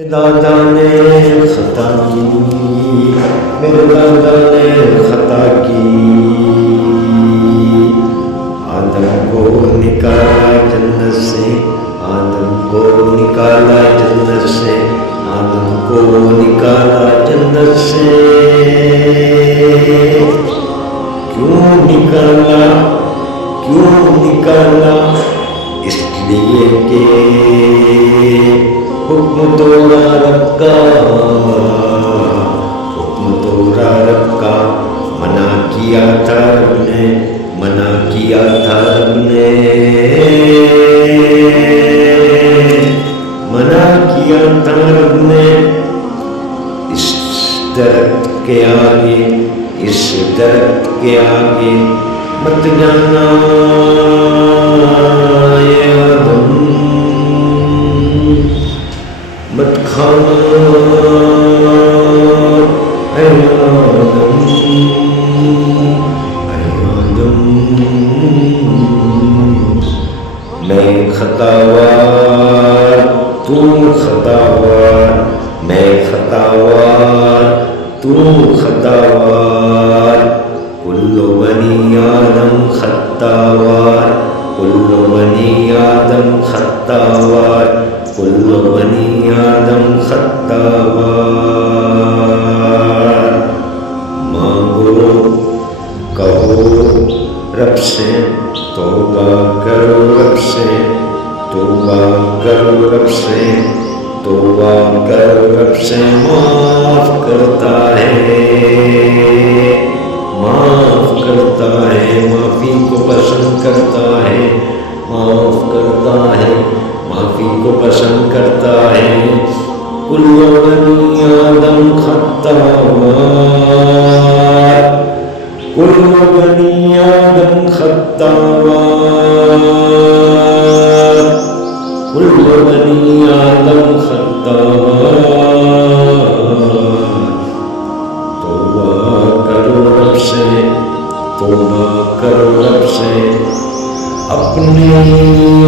دادا نے خطا کی، میرے دادا نے خطا کی، آدم کو نکالا جنت سے، آدم کو نکالا جنت سے، آدم کو نکالا جنت سے۔ کیوں نکالا؟ کیوں نکالا؟ اس لیے کہ حکم توڑا رب کا، حکم توڑا رب کا، منع کیا تھا رب نے، منع کیا تھا رب نے، منع کیا تھا رب نے۔ اس درخت کے آگے، اس درخت کے آگے مت جانا اے آدم، مت کھانا اے آدم، اے آدم۔ میں خطاوار، تو خطاوار، میں خطاوار، تو خطاوار، کل بنی آدم خطاوار، کل بنی آدم خطاوار، کل بنی آدم خطاوار۔ مانگو، کہو رب سے، توبہ کرو رب سے، توبہ کرو رب سے، توبہ کرو رب سے، معاف کرتا ہے، معاف کرتا ہے، معافی کو پسند کرتا ہے، معاف کرتا ہے، معافی کو پسند کرتا ہے۔ کل بنی آدم خطاوار، کل بنی آدم خطاوار، کل بنی آدم خطاوار۔ توبہ کرو رب سے، توبہ کرو رب سے، اپنی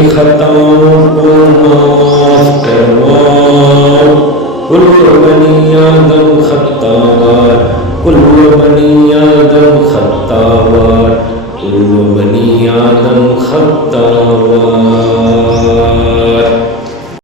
خطاؤں کو معاف کرواؤ۔ کل بنی آدم خطاوار، کل بنی آدم خطاوار، کل بنی آدم خطاوار۔